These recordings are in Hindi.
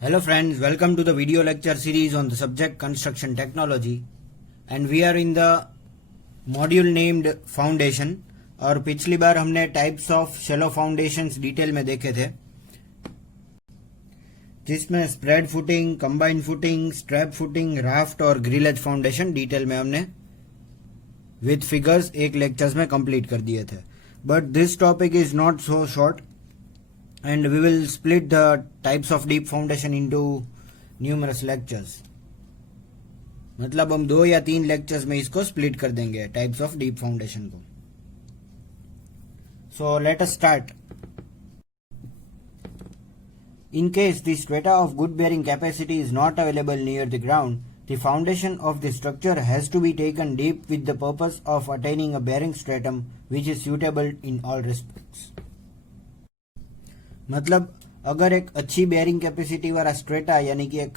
Hello friends, welcome to the video lecture series on the subject construction technology, and we are in the module named foundation। और पिछली बार हमने types of shallow foundations detail में देखे थे, जिसमें spread footing, combined footing, strap footing, raft और ग्रिलेज फाउंडेशन डिटेल में हमने विद फिगर्स एक लेक्चर्स में कंप्लीट कर दिए थे। But this topic is not so short and we will split the types of deep foundation into numerous lectures। मतलब हम 2 या 3 लेक्चर्स में इसको स्प्लिट कर देंगे टाइप्स ऑफ डीप फाउंडेशन को। सो let us start. In case the strata of good bearing capacity is not available near the ground, the foundation of the structure has to be taken deep with the purpose of attaining a bearing stratum which is suitable in all respects। मतलब अगर एक अच्छी बेयरिंग कैपेसिटी वाला स्ट्रेटा यानी कि एक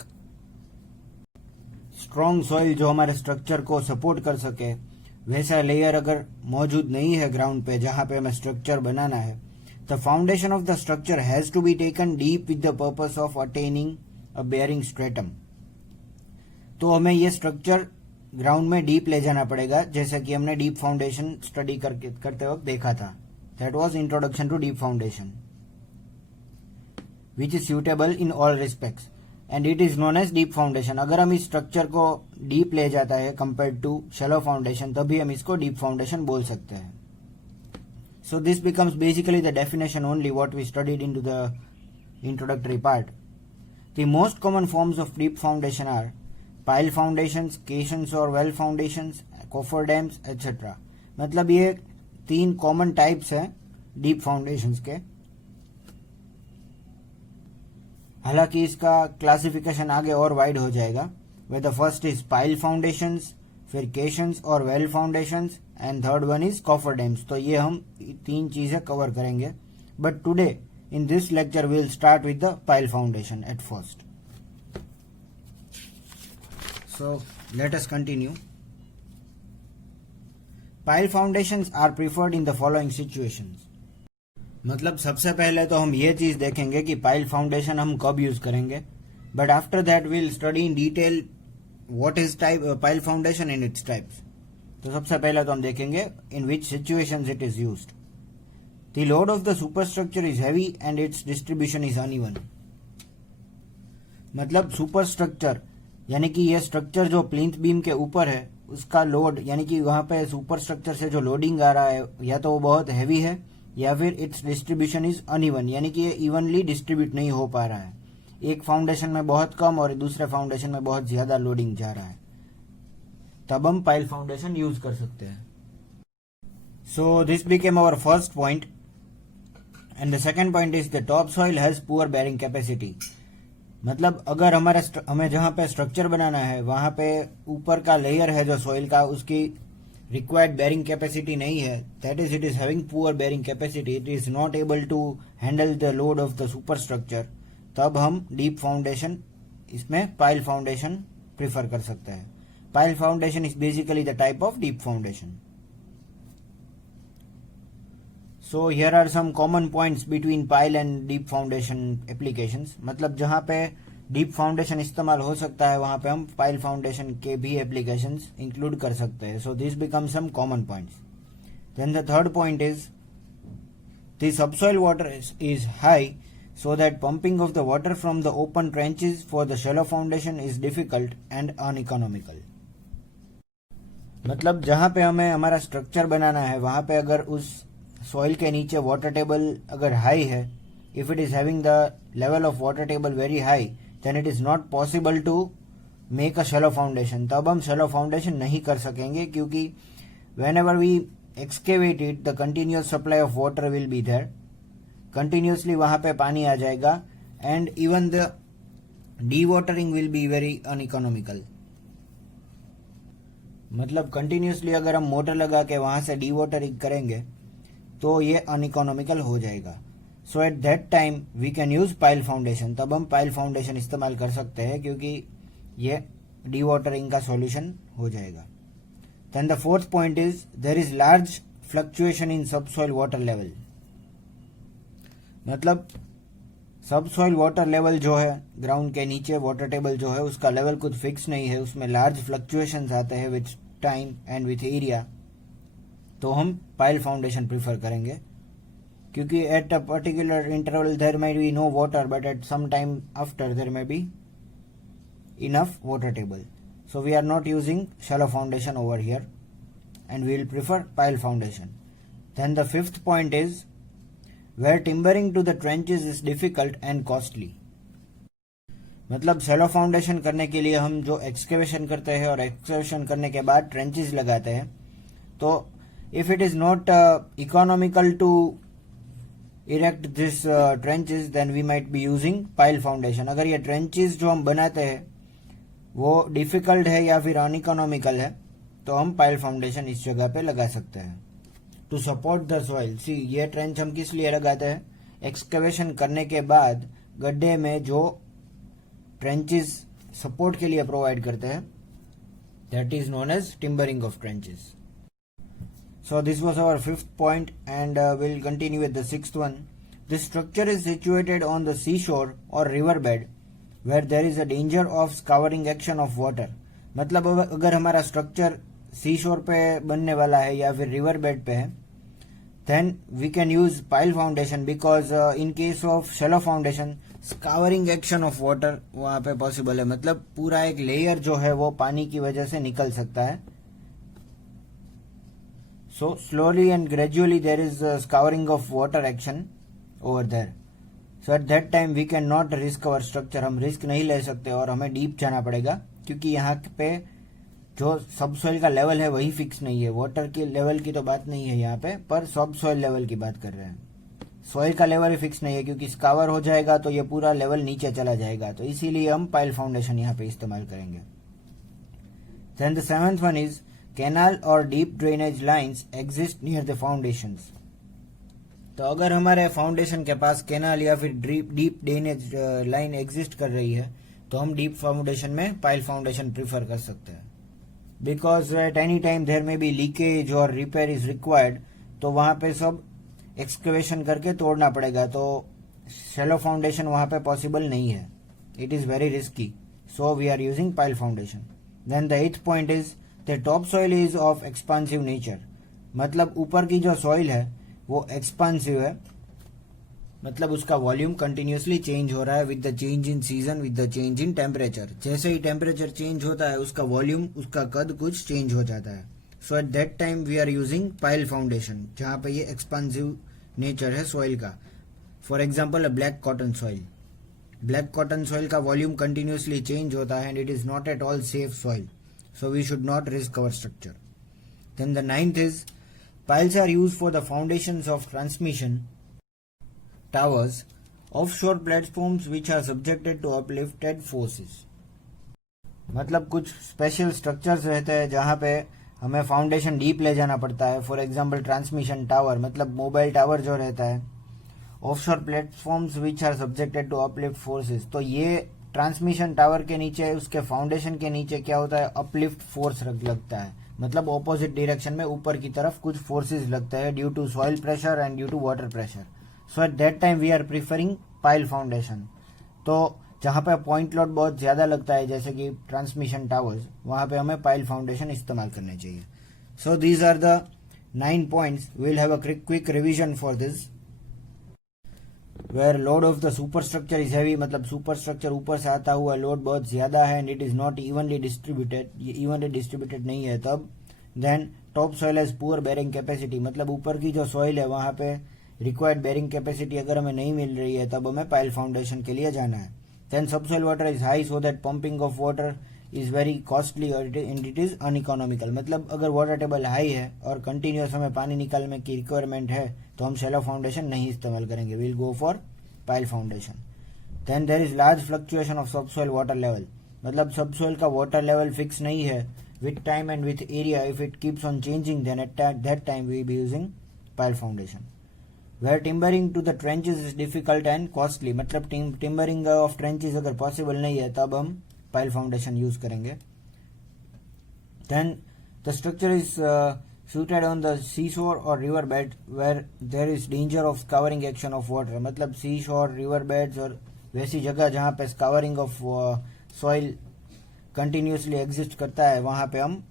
स्ट्रॉन्ग सॉइल जो हमारे स्ट्रक्चर को सपोर्ट कर सके, वैसा लेयर अगर मौजूद नहीं है ग्राउंड पे जहां पे हमें स्ट्रक्चर बनाना है, the foundation of the structure has to be taken deep with the purpose of attaining a bearing stratum. तो हमें ये स्ट्रक्चर ग्राउंड में डीप ले जाना पड़ेगा, जैसा कि हमने डीप फाउंडेशन स्टडी करते वक्त देखा था। That was introduction to deep foundation, which is suitable in all respects and it is known as deep foundation. अगर हम इस स्ट्रक्चर को डीप ले जाता है कंपेयर टू शैलो फाउंडेशन, तभी हम इसको डीप फाउंडेशन बोल सकते हैं। So this becomes basically the definition only what we studied into the introductory part. The most common forms of deep foundation are pile foundations, caissons और well foundations, cofferdams etcetera. मतलब ये 3 कॉमन टाइप्स हैं डीप फाउंडेशंस के। हालांकि इसका क्लासिफिकेशन आगे और वाइड हो जाएगा, वे the first is pile foundations, फिर केशंस और well foundations, and third one is cofferdams. तो ये हम 3 चीजें कवर करेंगे, but today in this lecture we will start with the pile foundation at first. So let us continue. Pile foundations are preferred in the following situations. मतलब सबसे पहले तो हम ये चीज देखेंगे कि पाइल फाउंडेशन हम कब यूज करेंगे, but after that we will study in detail what is type pile foundation in its types. तो सबसे पहले तो हम देखेंगे in which situations it is used. The load of the superstructure is heavy and its distribution is uneven. मतलब सुपरस्ट्रक्चर यानी कि ये स्ट्रक्चर जो प्लिंथ बीम के ऊपर है, उसका लोड यानी कि वहां पे सुपरस्ट्रक्चर से जो लोडिंग आ रहा है, या तो वो बहुत हैवी है या फिर इट्स डिस्ट्रीब्यूशन इज अनइवन, यानी कि ये इवनली डिस्ट्रीब्यूट नहीं हो पा रहा है। एक फाउंडेशन में बहुत कम और दूसरे फाउंडेशन में बहुत ज्यादा लोडिंग जा रहा है, तब हम पाइल फाउंडेशन यूज कर सकते हैं। So this became our first point, and the second point is the top soil has poor bearing capacity. मतलब अगर हमें जहां पे स्ट्रक्चर बनाना है वहां पे ऊपर का लेयर है जो सॉइल का, उसकी required bearing capacity नहीं है, that is it is having poor bearing capacity, it is not able to handle the load of the superstructure, तब हम deep foundation इसमें pile foundation prefer कर सकते हैं। Pile foundation is basically the type of deep foundation। So here are some common points between pile and deep foundation applications। मतलब जहां पे डीप फाउंडेशन इस्तेमाल हो सकता है वहां पे हम पाइल फाउंडेशन के भी एप्लीकेशंस इंक्लूड कर सकते हैं। So this become some common points. Then the third point is the subsoil water is high, so that pumping of the water from the open trenches for the shallow foundation is difficult and uneconomical. मतलब जहां पे हमें हमारा स्ट्रक्चर बनाना है वहां पे अगर उस सॉइल के नीचे वाटर टेबल अगर हाई है, if it is having the level of water table very high, then it is not possible to make a shallow foundation। तब हम shallow foundation नहीं कर सकेंगे, क्योंकि whenever we excavate it, the continuous supply of water will be there, continuously वहां पे पानी आ जाएगा, and even the dewatering will be very uneconomical। मतलब continuously अगर हम मोटर लगा के वहां से dewatering करेंगे तो ये अनइकोनॉमिकल हो जाएगा। So at that time we can use pile foundation. तब हम पाइल फाउंडेशन इस्तेमाल कर सकते हैं, क्योंकि ये डी वाटरिंग का सॉल्यूशन हो जाएगा। Then the fourth point is there is large fluctuation in subsoil water level. मतलब सब सॉइल वाटर लेवल जो है ग्राउंड के नीचे वाटर टेबल जो है उसका लेवल कुछ फिक्स नहीं है, उसमें लार्ज फ्लक्चुएशंस आते हैं with time and with area, तो हम पाइल फाउंडेशन प्रीफर करेंगे क्योंकि at a particular interval there may be no water but at some time after there may be enough water table. So we are not using shallow foundation over here and we will prefer pile foundation. Then the fifth point is where timbering to the trenches is difficult and costly. मतलब शैलो फाउंडेशन करने के लिए हम जो एक्सकेवेशन करते हैं और एक्सकेवेशन करने के बाद ट्रेंचेस लगाते हैं, तो if it is not economical to erect this trenches then we might be using pile foundation. अगर ये ट्रेंचेस जो हम बनाते हैं वो डिफिकल्ट है या फिर अनइकोनॉमिकल है तो हम पाइल फाउंडेशन इस जगह पे लगा सकते हैं. टू सपोर्ट द सॉइल, सी ये ट्रेंच हम किस लिए लगाते हैं, एक्सकेवेशन करने के बाद गड्ढे में जो ट्रेंचेस सपोर्ट के लिए प्रोवाइड करते हैं, that is known as timbering of trenches. So this was our fifth point and we'll continue with the sixth one. This structure is situated on the seashore or riverbed where there is a danger of scouring action of water. मतलब अगर हमारा स्ट्रक्चर सी शोर पे बनने वाला है या फिर रिवर बेड पे है, then we can use pile foundation because in case of shallow foundation scouring action of water वहाँ पे पॉसिबल है. मतलब पूरा एक लेयर जो है वो पानी की वजह से निकल सकता है. So slowly and gradually there is a scouring of water action over there. So at that time we cannot risk our structure. हम रिस्क नहीं ले सकते और हमें डीप जाना पड़ेगा क्योंकि यहाँ पे जो सब सॉइल का लेवल है वही फिक्स नहीं है. वाटर के लेवल की तो बात नहीं है यहाँ पे, पर सब सॉइल लेवल की बात कर रहे हैं. सॉइल का लेवल ही फिक्स नहीं है क्योंकि स्कावर हो जाएगा तो ये पूरा लेवल नीचे चला जाएगा, तो इसीलिए हम पाइल फाउंडेशन यहाँ पे इस्तेमाल करेंगे. Then the seventh one is canal और deep drainage lines exist near the foundations. तो अगर हमारे फाउंडेशन के पास कैनाल या फिर डीप ड्रेनेज लाइन एग्जिस्ट कर रही है तो हम डीप फाउंडेशन में पाइल फाउंडेशन प्रीफर कर सकते हैं. Because at any time there may be leakage और रिपेयर इज रिक्वायर्ड, तो वहां पे सब एक्सकेवेशन करके तोड़ना पड़ेगा, तो शैलो फाउंडेशन वहां पे पॉसिबल नहीं है. It is very risky, so we are using pile foundation. Then the eighth point is the top soil is of expansive nature. मतलब ऊपर की जो सॉइल है वो एक्सपांसिव है, मतलब उसका वॉल्यूम कंटिन्यूसली चेंज हो रहा है with the change in season, with the change in temperature. जैसे ही टेम्परेचर चेंज होता है उसका वॉल्यूम, उसका कद कुछ चेंज हो जाता है. So at that time we are using pile foundation जहां पे ये एक्सपांसिव नेचर है सॉइल का. For example black cotton soil. Black cotton soil का वॉल्यूम कंटिन्यूसली चेंज होता है and it is not at all safe soil. So we should not risk our structure. Then the ninth is piles are used for the foundations of transmission towers, offshore platforms which are subjected to uplifted forces. मतलब कुछ स्पेशल स्ट्रक्चर्स रहते हैं जहां पे हमें फाउंडेशन डीप ले जाना पड़ता है. फॉर एग्जांपल ट्रांसमिशन टावर, मतलब मोबाइल टावर जो रहता है. Offshore platforms which are subjected to uplift forces, तो ये ट्रांसमिशन टावर के नीचे, उसके फाउंडेशन के नीचे क्या होता है, अपलिफ्ट फोर्स लगता है. मतलब ऑपोजिट डायरेक्शन में ऊपर की तरफ कुछ फोर्सेस लगते हैं due to soil pressure and due to water pressure. So at that time we are preferring pile foundation. तो जहां पे पॉइंट लोड बहुत ज्यादा लगता है जैसे कि ट्रांसमिशन टावर्स, वहां पे हमें पाइल फाउंडेशन इस्तेमाल करने चाहिए. So these are the 9 points. We'll have a quick revision for this. Where load of the superstructure is heavy, मतलब superstructure ऊपर से आता हुआ लोड बहुत ज्यादा है and it is not evenly distributed नहीं है तब. Then top soil has poor bearing capacity, मतलब ऊपर की जो soil है वहां पे required bearing capacity अगर हमें नहीं मिल रही है तब हमें pile foundation के लिए जाना है. Then subsoil water is high so that pumping of water is very costly and it is uneconomical. मतलब अगर वाटर टेबल हाई है और कंटिन्यूस हमें पानी निकालने की रिक्वायरमेंट है तो हम शैलो फाउंडेशन नहीं इस्तेमाल करेंगे. Will go for pile foundation. Then there is large fluctuation of subsoil water level, मतलब सबसॉइल का वाटर लेवल फिक्स नहीं है. With time and with area if it keeps on changing then at that time we be using pile foundation. Where timbering to the trenches is difficult and costly, मतलब टिम्बरिंग ऑफ ट्रेंचेस अगर पॉसिबल नहीं है तब हम पाइल फाउंडेशन यूज करेंगे. Then the structure is suited on the seashore or river bed where there is danger of scouring action of water. मतलब seashore, river beds और वैसी जगह जहाँ पे scouring of soil continuously exist करता है वहाँ पे हम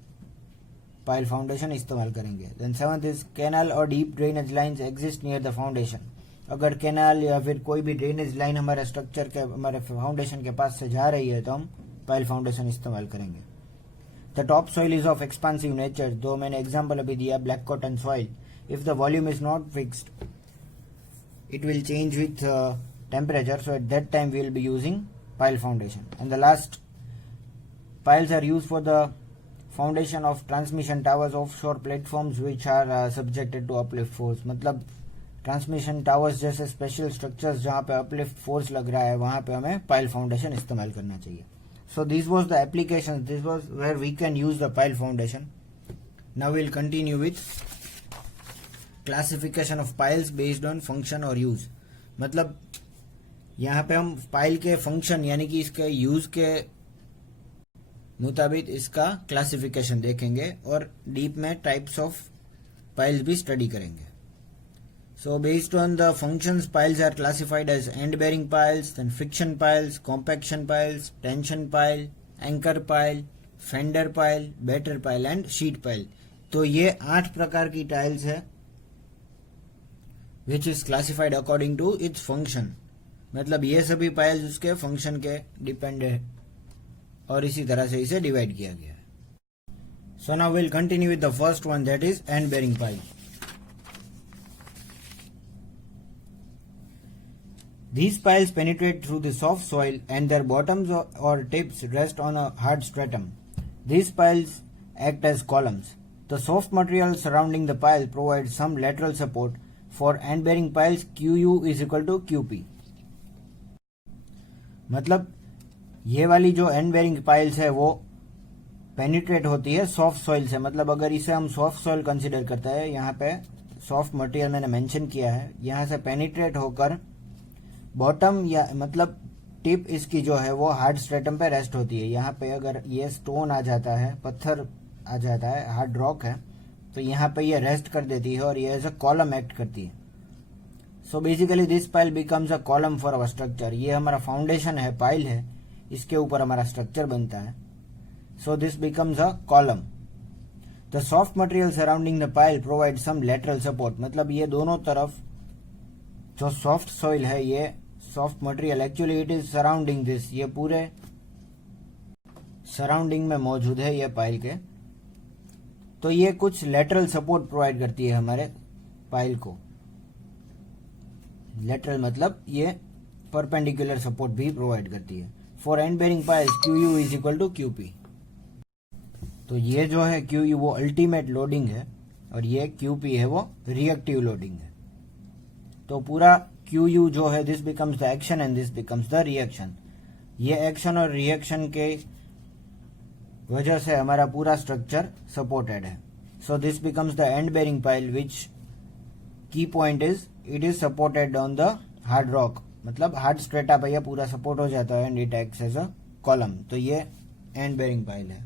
pile foundation इस्तेमाल करेंगे. Then 7th is canal or deep drainage lines exist near the foundation. अगर कैनाल या फिर कोई भी ड्रेनेज लाइन हमारे स्ट्रक्चर के हमारे फाउंडेशन के पास से जा रही है तो हम पाइल फाउंडेशन इस्तेमाल करेंगे. The top soil is of expansive nature. दो मैंने एग्जांपल अभी दिया black cotton soil. If the volume is not fixed it will change with temperature, so at that time we will be using pile foundation. And the last, piles are used for the foundation of transmission towers, offshore platforms which are subjected to uplift force. मतलब ट्रांसमिशन टावर्स जैसे स्पेशल स्ट्रक्चर्स जहाँ पे अपलिफ्ट फोर्स लग रहा है वहाँ पे हमें पाइल फाउंडेशन इस्तेमाल करना चाहिए. So this was the application, this was where we can use the pile foundation. Now will continue with classification of piles based on function और यूज. मतलब यहाँ पे हम पाइल के फंक्शन यानी कि इसके यूज के मुताबिक इसका क्लासिफिकेशन देखेंगे और डीप में टाइप्स ऑफ पाइल्स भी स्टडी करेंगे. So based on the functions, piles are classified as end-bearing piles, then friction piles, compaction piles, tension pile, anchor pile, fender pile, batter pile and sheet pile. तो ये 8 प्रकार की टाइल्स है which is classified according to its function. मतलब ये सभी पाइल्स उसके फंक्शन के डिपेंड है और इसी तरह से इसे डिवाइड किया गया है. So now we'll continue with the first one, that is end-bearing pile. These piles penetrate through the soft soil and their bottoms or tips rest on a hard stratum. These piles act as columns. The soft material surrounding the pile provides some lateral support. For end-bearing piles, QU is equal to QP. मतलब ये वाली जो end-bearing piles है वो penetrate होती है soft soil से. मतलब अगर इसे हम soft soil consider करते हैं, यहाँ पे soft material मैंने mention किया है, यहाँ से penetrate होकर बॉटम या मतलब टिप इसकी जो है वो हार्ड स्ट्रेटम पे रेस्ट होती है. यहाँ पे अगर ये स्टोन आ जाता है, पत्थर आ जाता है, हार्ड रॉक है, तो यहाँ पे ये रेस्ट कर देती है और ये एज अ कॉलम एक्ट करती है. सो basically this pile becomes a column for our structure. ये हमारा फाउंडेशन है, पाइल है, इसके ऊपर हमारा स्ट्रक्चर बनता है. So this becomes a column. The soft material surrounding the pile provide some lateral support. मतलब ये दोनों तरफ जो सॉफ्ट सॉइल है, ये soft material actually it is surrounding this, ये पूरे सराउंडिंग में मौजूद है ये पाइल के. तो ये कुछ लेटरल सपोर्ट प्रोवाइड करती है हमारे पाइल को. लेटरल मतलब ये परपेंडिकुलर सपोर्ट भी प्रोवाइड करती है. For end bearing piles QU is equal to QP. तो ये जो है QU वो अल्टीमेट लोडिंग है और ये QP है वो रिएक्टिव लोडिंग है. तो पूरा QU जो है this becomes the action and this becomes the reaction. ये एक्शन और रिएक्शन के वजह से हमारा पूरा स्ट्रक्चर सपोर्टेड है. So this becomes the end bearing pile which की point is it is supported on the hard rock. मतलब हार्ड स्ट्रेटा पे यह पूरा सपोर्ट हो जाता है and it acts as a column. तो ये एंड बेरिंग पाइल है.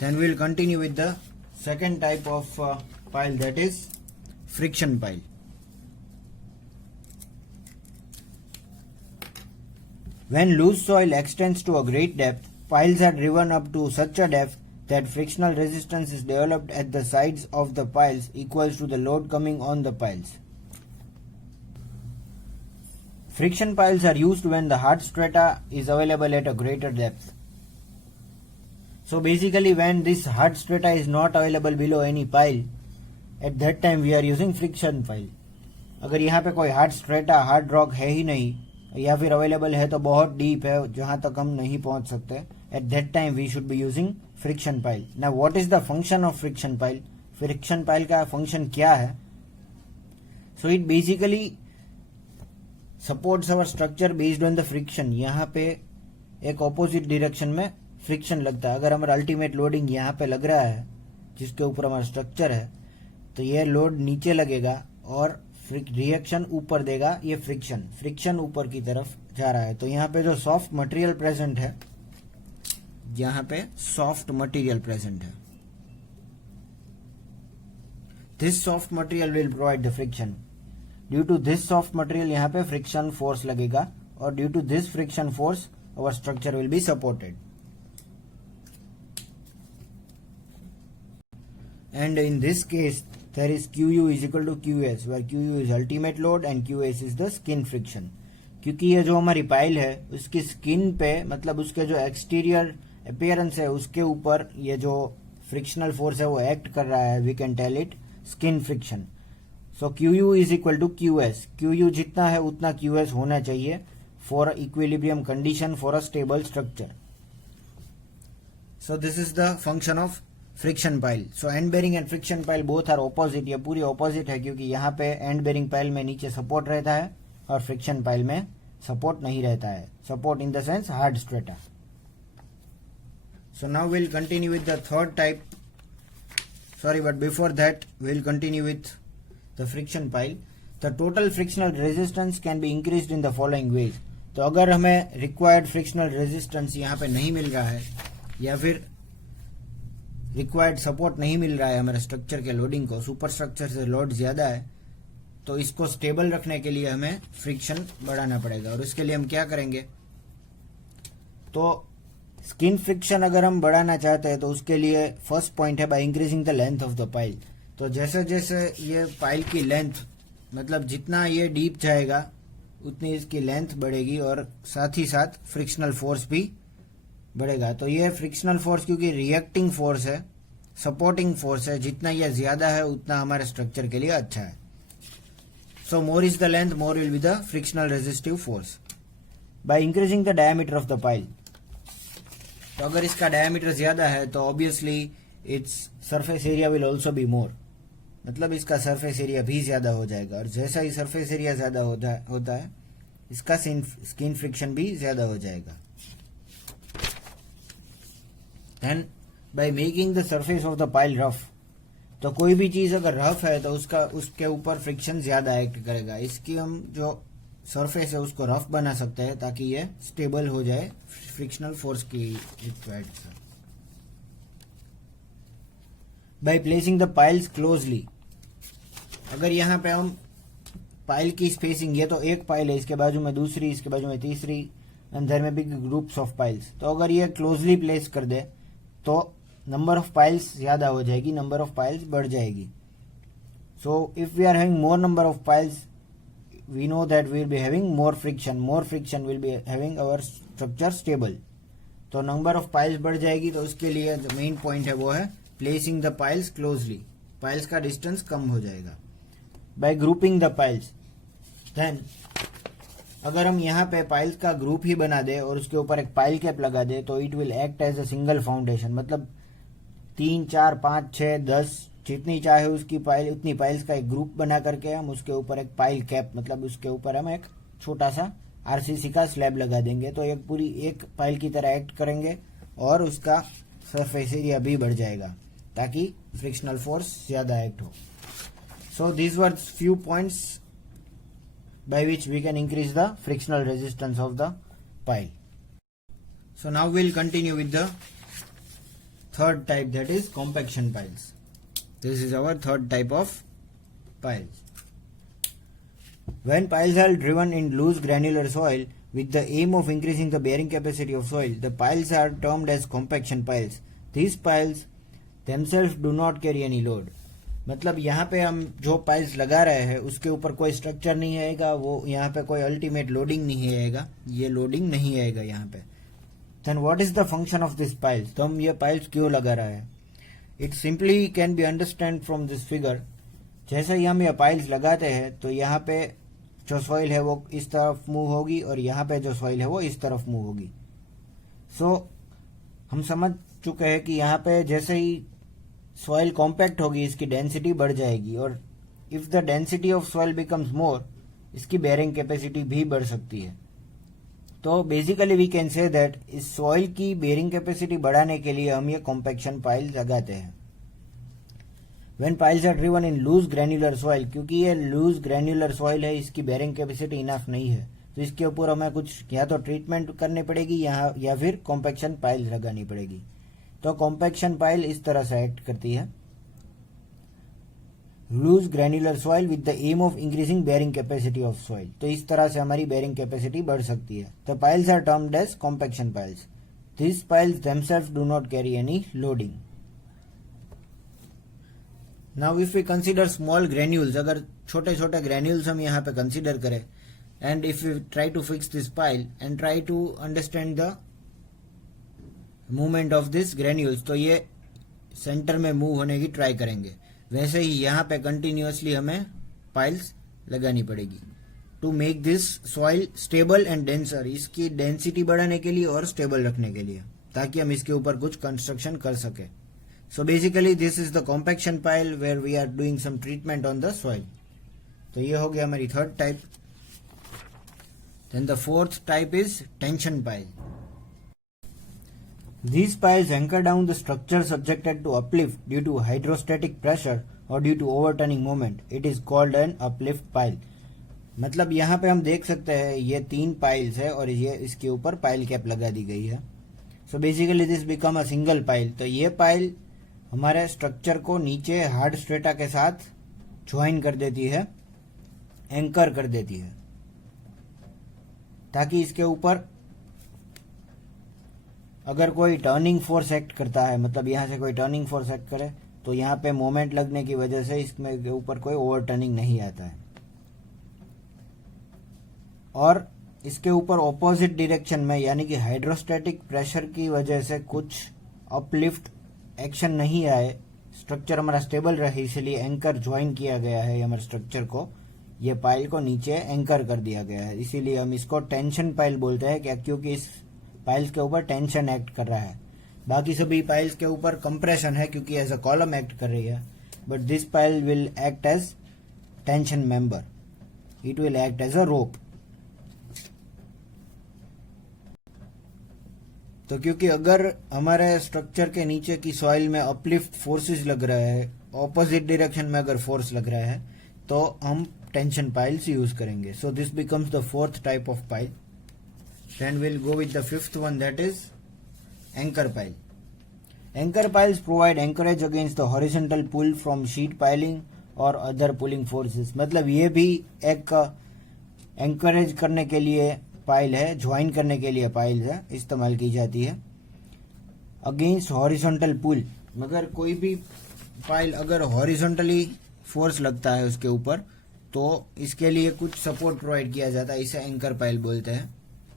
Then we will continue with the second type of pile, that is friction pile. When loose soil extends to a great depth, piles are driven up to such a depth that frictional resistance is developed at the sides of the piles equals to the load coming on the piles. Friction piles are used when the hard strata is available at a greater depth. So basically when this hard strata is not available below any pile, at that time we are using friction pile. अगर यहाँ पे कोई हार्ड स्ट्रेटा, हार्ड रॉक है ही नहीं या फिर अवेलेबल है तो बहुत डीप है जहां तक हम नहीं पहुंच सकते, at that time we should be using friction pile. Now what is the function of friction pile? Friction pile का फंक्शन क्या है? So it basically supports our structure based on the friction. यहाँ पे एक ऑपोजिट डायरेक्शन में फ्रिक्शन लगता है. अगर हमारा अल्टीमेट लोडिंग यहाँ पे लग रहा है जिसके ऊपर हमारा स्ट्रक्चर है, तो ये लोड नीचे लगेगा और रिएक्शन ऊपर देगा. ये फ्रिक्शन ऊपर की तरफ जा रहा है. तो यहाँ पे जो सॉफ्ट मटेरियल प्रेजेंट है, यहाँ पे सॉफ्ट मटेरियल प्रेजेंट है, this soft material will provide the friction. Due to this soft material यहाँ पे फ्रिक्शन फोर्स लगेगा और due to this friction force our structure will be supported. And in this case there is QU is equal to QS where QU is ultimate load and QS is the skin friction। क्योंकि ये जो हमारी पाइल है उसकी स्किन पे मतलब उसके जो एक्सटीरियर अपीयरेंस है उसके ऊपर ये जो फ्रिक्शनल फोर्स है वो एक्ट कर रहा है, we can tell it skin friction. So QU is equal to QS। QU जितना है उतना QS होना चाहिए for equilibrium condition for a stable structure. So this is the function of friction pile. So end bearing and friction pile both are opposite. ये पूरी ऑपोजिट है क्योंकि यहाँ पे एंड बेरिंग पाइल में नीचे सपोर्ट रहता है और फ्रिक्शन पाइल में सपोर्ट नहीं रहता है, support in the sense hard strata. So now will continue with the third type, sorry but before that will continue with the friction pile. The total frictional resistance can be increased in the following veg. तो अगर हमें रिक्वायर्ड फ्रिक्शनल रेजिस्टेंस यहाँ पे नहीं मिल रहा है या फिर रिक्वायर्ड सपोर्ट नहीं मिल रहा है हमारे स्ट्रक्चर के लोडिंग को, सुपर स्ट्रक्चर से लोड ज्यादा है, तो इसको स्टेबल रखने के लिए हमें फ्रिक्शन बढ़ाना पड़ेगा। और उसके लिए हम क्या करेंगे, तो स्किन फ्रिक्शन अगर हम बढ़ाना चाहते हैं तो उसके लिए फर्स्ट पॉइंट है bye increasing the length of the pile. तो जैसे जैसे ये पाइल की लेंथ मतलब जितना ये डीप जाएगा उतनी इसकी लेंथ बढ़ेगी और साथ ही साथ फ्रिक्शनल फोर्स भी बढ़ेगा। तो ये फ्रिक्शनल फोर्स क्योंकि रिएक्टिंग फोर्स है, सपोर्टिंग फोर्स है, जितना ये ज्यादा है उतना हमारे स्ट्रक्चर के लिए अच्छा है। So more is the length more will be the frictional resistive force by increasing the diameter of the pile. तो अगर इसका डायमीटर ज्यादा है तो obviously its surface area will also be more, मतलब इसका सरफेस एरिया भी ज्यादा हो जाएगा और जैसा ही सरफेस एरिया ज्यादा होता है इसका स्किन फ्रिक्शन भी ज्यादा हो जाएगा। Then by making the surface of the pile rough, तो कोई भी चीज अगर रफ है तो उसके ऊपर फ्रिक्शन ज्यादा एक्ट करेगा। इसकी हम जो सरफेस है उसको रफ बना सकते हैं ताकि ये स्टेबल हो जाए फ्रिक्शनल फोर्स की रिक्वायर्ड से। By placing the piles closely, अगर यहाँ पे हम पाइल की स्पेसिंग, ये तो एक पाइल है, इसके बाजू में दूसरी, इसके बाजू में तीसरी, एंड देयर में भी ग्रुप्स ऑफ पाइल्स, तो अगर ये क्लोजली प्लेस कर दे तो नंबर ऑफ पाइल्स ज्यादा हो जाएगी, नंबर ऑफ पाइल्स बढ़ जाएगी। So if we are having more number of piles we know that we will be having more friction will be having our structure stable. तो नंबर ऑफ पाइल्स बढ़ जाएगी, तो उसके लिए जो मेन पॉइंट है वो है placing the piles closely, piles का डिस्टेंस कम हो जाएगा। By grouping the piles, then अगर हम यहाँ पे पाइल्स का ग्रुप ही बना दे और उसके ऊपर एक पाइल कैप लगा दे तो it will act as a single foundation, मतलब 3, 4, 5, 6, 10 जितनी चाहे उसकी पाइल उतनी पाइल्स का एक ग्रुप बना करके हम उसके ऊपर एक पाइल कैप मतलब उसके ऊपर हम एक छोटा सा आरसीसी का स्लैब लगा देंगे, तो एक पूरी एक पाइल की तरह एक्ट करेंगे और उसका सरफेस एरिया भी बढ़ जाएगा ताकि फ्रिक्शनल फोर्स ज्यादा एक्ट हो। So this were few points by which we can increase the frictional resistance of the pile. So now we'll continue with the third type, that is compaction piles. This is our third type of piles. When piles are driven in loose granular soil with the aim of increasing the bearing capacity of soil, the piles are termed as compaction piles. These piles themselves do not carry any load. मतलब यहाँ पे हम जो पाइल्स लगा रहे हैं उसके ऊपर कोई स्ट्रक्चर नहीं आएगा, वो यहाँ पे कोई अल्टीमेट लोडिंग नहीं आएगा, ये लोडिंग नहीं आएगा यहाँ पे। Then what is the function of this piles, तो हम ये पाइल्स क्यों लगा रहे हैं, it simply can be understand from this figure. जैसे ही हम ये पाइल्स लगाते हैं तो यहाँ पे जो सॉइल है वो इस तरफ मूव होगी और यहाँ पे जो सॉइल है वो इस तरफ मूव होगी। सो हम समझ चुके हैं कि यहाँ पे जैसे ही सॉइल कॉम्पैक्ट होगी इसकी डेंसिटी बढ़ जाएगी और if the density of soil becomes more इसकी बेयरिंग कैपेसिटी भी बढ़ सकती है। तो basically we can say that इस सॉइल की बेयरिंग कैपेसिटी बढ़ाने के लिए हम ये कॉम्पैक्शन पाइल लगाते हैं। When piles are driven in loose granular soil, क्योंकि ये लूज ग्रैन्युलर सॉइल है इसकी बेयरिंग कैपेसिटी इनफ नहीं है तो इसके ऊपर हमें कुछ या तो ट्रीटमेंट करनी पड़ेगी या फिर कॉम्पैक्शन पाइल लगानी पड़ेगी। तो कॉम्पैक्शन पाइल इस तरह से एक्ट करती है। Loose granular soil with the aim of increasing bearing capacity of soil. तो इस तरह से हमारी बेयरिंग कैपेसिटी बढ़ सकती है। The piles are termed as compaction piles. This piles themselves do not carry any loading. Now if we consider small granules, अगर छोटे छोटे granules हम यहाँ पे consider करें, and if we try to fix this pile and try to understand the movement of this granules, तो ये सेंटर में मूव होने की ट्राई करेंगे। वैसे ही यहाँ पे कंटिन्यूअसली हमें पाइल्स लगानी पड़ेगी to make this soil stable and denser. इसकी डेंसिटी बढ़ाने के लिए और स्टेबल रखने के लिए, ताकि हम इसके ऊपर कुछ कंस्ट्रक्शन कर सके। So basically this is the compaction pile where we are doing some treatment on the soil. तो ये हो गया हमारी third type. Then the fourth type is tension pile. These piles anchor down the structure subjected to uplift due to hydrostatic pressure or due to overturning moment. It is called an uplift pile. मतलब यहाँ पे हम देख सकते हैं ये 3 पाइल्स है और ये इसके ऊपर पाइल कैप लगा दी गई है। सो basically this become a single pile. तो ये पाइल हमारे स्ट्रक्चर को नीचे हार्ड स्ट्रेटा के साथ ज्वाइन कर देती है, एंकर कर देती है, ताकि इसके ऊपर अगर कोई टर्निंग फोर्स एक्ट करता है, मतलब यहाँ से कोई टर्निंग फोर्स एक्ट करे, तो यहाँ पे मोमेंट लगने की वजह से इसमें ऊपर कोई ओवरटर्निंग नहीं आता है। और इसके ऊपर ऑपोजिट डायरेक्शन में, यानी कि हाइड्रोस्टैटिक प्रेशर की वजह से कुछ अपलिफ्ट एक्शन नहीं आए, स्ट्रक्चर हमारा स्टेबल रहे, इसलिए एंकर ज्वाइन किया गया है हमारे स्ट्रक्चर को। ये पाइल को नीचे एंकर कर दिया गया है, इसीलिए हम इसको टेंशन पाइल बोलते हैं। क्या? क्योंकि इस पाइल्स के ऊपर टेंशन एक्ट कर रहा है। बाकी सभी पाइल्स के ऊपर कंप्रेशन है, क्योंकि एज अ कॉलम एक्ट कर रही है। But this pile will act as tension member, it will act as a rope. तो क्योंकि अगर हमारे स्ट्रक्चर के नीचे की सॉइल में अपलिफ्ट फोर्सेस लग रहा है, ऑपोजिट डायरेक्शन में अगर फोर्स लग रहा है, तो हम टेंशन पाइल्स यूज करेंगे। सो this becomes the fourth type of pile. Then we'll go with the fifth one, that is anchor pile. Anchor piles provide anchorage against the horizontal pull from sheet piling or other pulling forces. मतलब ये भी एक एंकरेज करने के लिए पाइल है, ज्वाइन करने के लिए पाइल है, इस्तेमाल की जाती है अगेंस्ट हॉरिजॉन्टल पुल। मगर कोई भी पाइल अगर हॉरिजॉन्टली फोर्स लगता है उसके ऊपर, तो इसके लिए कुछ सपोर्ट प्रोवाइड किया जाता है, इसे एंकर पाइल बोलते हैं।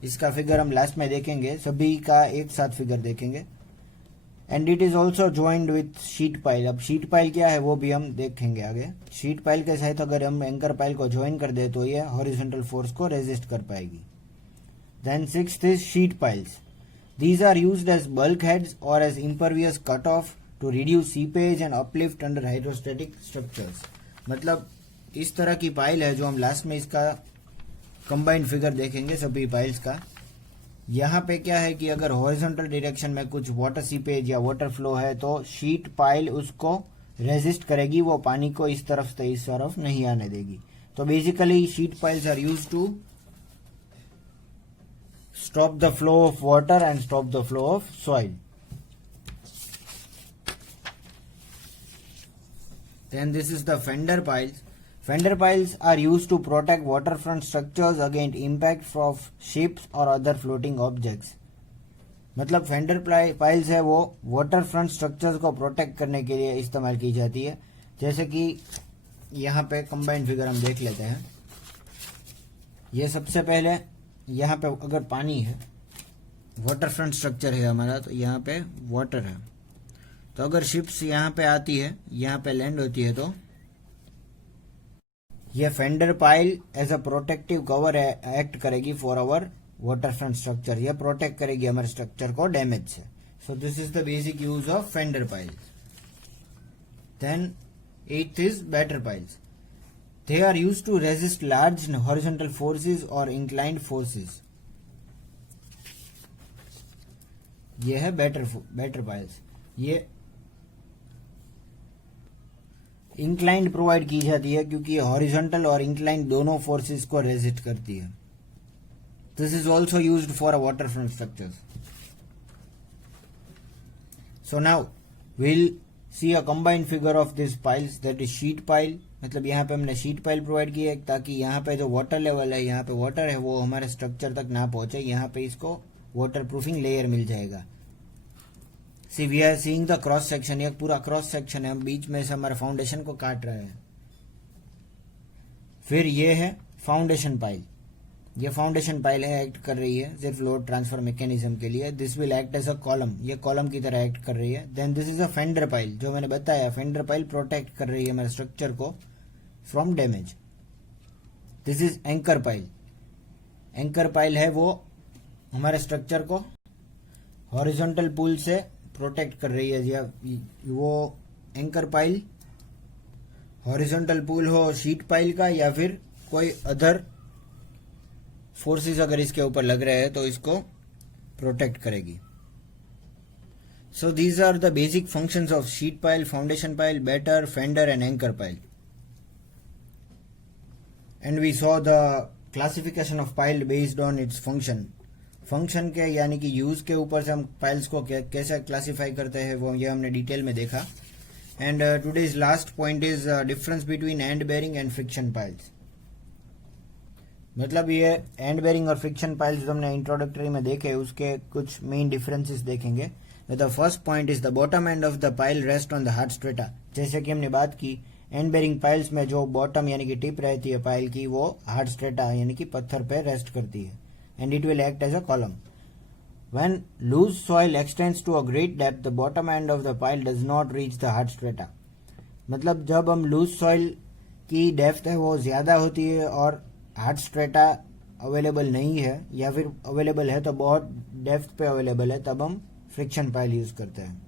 इसका फिगर हम लास्ट में देखेंगे, सभी का एक साथ फिगर देखेंगे। And it is also joined with sheet pile. अब शीट पाइल क्या है वो भी हम देखेंगे आगे। शीट पाइल के साथ अगर हम एंकर पाइल को ज्वाइन कर दे तो ये हॉरिजॉन्टल फोर्स को रेजिस्ट कर पाएगी। Then sixth is sheet piles. These are used as bulk heads और as impervious cut off to reduce seepage and uplift under hydrostatic structures. मतलब इस तरह की पाइल है जो हम लास्ट में इसका कंबाइंड फिगर देखेंगे सभी पाइल्स का। यहाँ पे क्या है कि अगर हॉरिजॉन्टल डायरेक्शन में कुछ वाटर सीपेज या वाटर फ्लो है, तो शीट पाइल उसको रेजिस्ट करेगी, वो पानी को इस तरफ से इस तरफ नहीं आने देगी। तो basically sheet piles are used to stop the flow of water and stop the flow of soil. Then this is the fender piles. Fender piles are used to protect waterfront structures against impact of ships or other floating objects. मतलब फेंडर पाइल्स है वो वाटर फ्रंट स्ट्रक्चर्स को प्रोटेक्ट करने के लिए इस्तेमाल की जाती है। जैसे कि यहाँ पे कंबाइंड फिगर हम देख लेते हैं। ये सबसे पहले यहाँ पे अगर पानी है, वाटर फ्रंट स्ट्रक्चर है हमारा, तो यहाँ पे वाटर है, तो अगर शिप्स यहाँ पे आती है, यहाँ पे लैंड होती है, तो ये fender pile as a protective cover act करेगी for our water front structure. ये प्रोटेक्ट करेगी हमारे स्ट्रक्चर को डैमेज से। So this is the basic use of fender pile. Then eighth is batter piles. They are use to resist large horizontal forces और इंक्लाइंड फोर्सेस। ये है बैटर पाइल्स। ये इंक्लाइंड प्रोवाइड की जाती है क्योंकि ये हॉरिजॉन्टल और इंक्लाइंड दोनों फोर्सेस को रेजिस्ट करती है। This is also used for a water front structures. So now we'll see a combined figure of these piles, that is sheet pile मतलब यहाँ पे हमने शीट पाइल प्रोवाइड की है ताकि यहाँ पे जो वाटर लेवल है, यहाँ पे वाटर है वो हमारे स्ट्रक्चर तक ना पहुंचे, यहाँ पे इसको वाटर प्रूफिंग लेयर मिल जाएगा। See we are seeing the cross section, ये पूरा क्रॉस सेक्शन है, हम बीच में से हमारे फाउंडेशन को काट रहे हैं। फिर ये है फाउंडेशन पाइल, ये फाउंडेशन पाइल है, एक्ट कर रही है सिर्फ लोड ट्रांसफर मैकेनिज्म के लिए। This will act as a column, ये कॉलम की तरह एक्ट कर रही है। Then this is a fender pile, जो मैंने बताया फेंडर पाइल प्रोटेक्ट कर रही है हमारे स्ट्रक्चर को from damage. This is anchor pile, anchor pile है वो हमारे स्ट्रक्चर को हॉरिजॉन्टल पुल से प्रोटेक्ट कर रही है। या वो एंकर पाइल हॉरिजॉन्टल पुल हो शीट पाइल का या फिर कोई अदर फोर्सेस अगर इसके ऊपर लग रहे हैं तो इसको प्रोटेक्ट करेगी। So these are the basic functions of sheet pile, foundation pile, batter, fender and anchor pile. And we saw the classification of pile based on its function. Function के यानी कि यूज के ऊपर से हम पाइल्स को कैसे क्लासिफाई करते हैं वो ये हमने डिटेल में देखा। And today's last point is difference between end bearing and friction piles. मतलब ये एंड बेरिंग और फ्रिक्शन पाइल्स जो हमने इंट्रोडक्टरी में देखे उसके कुछ मेन डिफरेंसेस देखेंगे। The first point is the bottom end of the pile rest on the hard strata. जैसे कि हमने बात की एंड बेरिंग पाइल्स में जो बॉटम यानी कि टिप रहती है पाइल की वो हार्ड स्ट्रेटा यानी कि पत्थर पे रेस्ट करती है। And it will act as a column. When loose soil extends to a great depth the bottom end of the pile does not reach the hard strata. मतलब जब हम लूज सॉइल की डेप्थ है वो ज्यादा होती है और हार्ड स्ट्रेटा अवेलेबल नहीं है या फिर अवेलेबल है तो बहुत डेप्थ पे अवेलेबल है, तब हम फ्रिक्शन पाइल यूज करते हैं।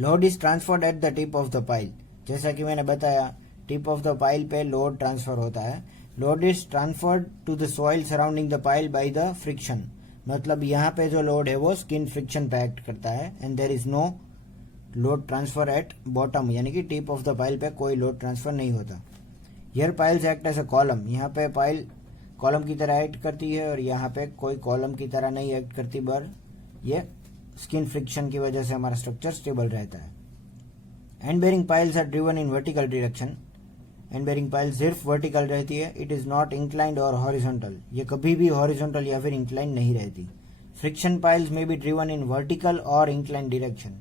Load is transferred at the tip of the pile. जैसा कि मैंने बताया टिप ऑफ द पाइल पे लोड ट्रांसफर होता है। Load is transferred to the soil surrounding the pile by the friction. मतलब यहाँ पे जो लोड है वो स्किन फ्रिक्शन पे एक्ट करता है। And there is no load transfer at bottom यानी कि टिप ऑफ द पाइल पे कोई लोड ट्रांसफर नहीं होता। Here piles act as a column, यहाँ पे पाइल कॉलम की तरह एक्ट करती है और यहाँ पे कोई कॉलम की तरह नहीं एक्ट करती, पर ये स्किन फ्रिक्शन की वजह से हमारा स्ट्रक्चर स्टेबल रहता है। End bearing piles are driven in vertical direction. End bearing pile सिर्फ वर्टिकल रहती है। इट इज नॉट इंक्लाइंड और हॉरिजॉन्टल, ये कभी भी हॉरिजॉन्टल या फिर इंक्लाइंड नहीं रहती। फ्रिक्शन पाइल्स में बी ड्रिवन इन वर्टिकल और इंक्लाइंड डायरेक्शन।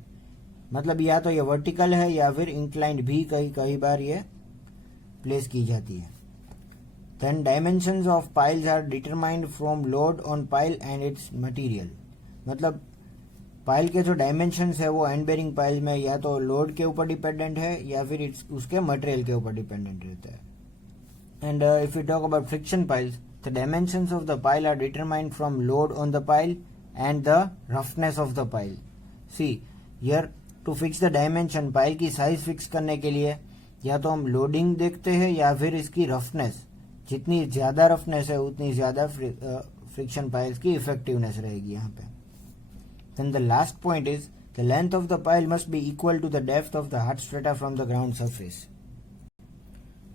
मतलब या तो ये वर्टिकल है या फिर इंक्लाइंड भी कई बार ये प्लेस की जाती है। Then dimensions of piles are determined from load on pile and its material. मतलब पाइल के जो डायमेंशंस है वो एंड बेरिंग पाइल में या तो लोड के ऊपर डिपेंडेंट है या फिर उसके मटेरियल के ऊपर डिपेंडेंट रहता है। And if you talk about friction piles, the dimensions of the pile are determined from load on the pile and the roughness of the pile. See here to fix the dimension, pile की साइज फिक्स करने के लिए या तो हम लोडिंग देखते हैं या फिर इसकी रफनेस। जितनी ज्यादा रफनेस है उतनी ज्यादा फ्रिक्शन पाइल्स की इफेक्टिवनेस रहेगी यहाँ पे। Then the last point is the length of the pile must be equal to the depth of the hard strata from the ground surface.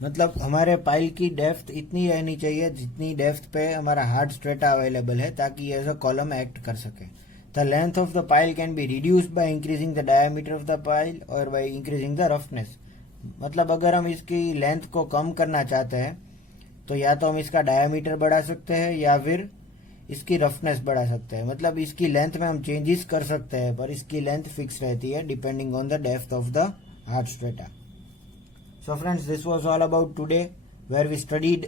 मतलब हमारे पाइल की डेप्थ इतनी रहनी चाहिए जितनी डेप्थ पे हमारा हार्ड स्ट्रेटा अवेलेबल है ताकि एज अ कॉलम एक्ट कर सके। The length of the pile can be reduced by increasing the diameter of the pile और बाय इंक्रीजिंग द रफनेस। मतलब अगर हम इसकी लेंथ को कम करना चाहते हैं तो या तो हम इसका डायमीटर बढ़ा सकते हैं या फिर इसकी रफनेस बढ़ा सकते हैं। मतलब इसकी लेंथ में हम चेंजेस कर सकते हैं पर इसकी लेंथ फिक्स रहती है depending on the depth of the hard strata. So friends, this was all about today where we studied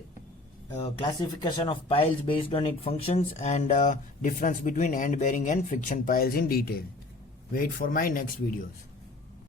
classification of piles based on its functions and difference between end bearing and friction piles in detail. Wait for my next videos.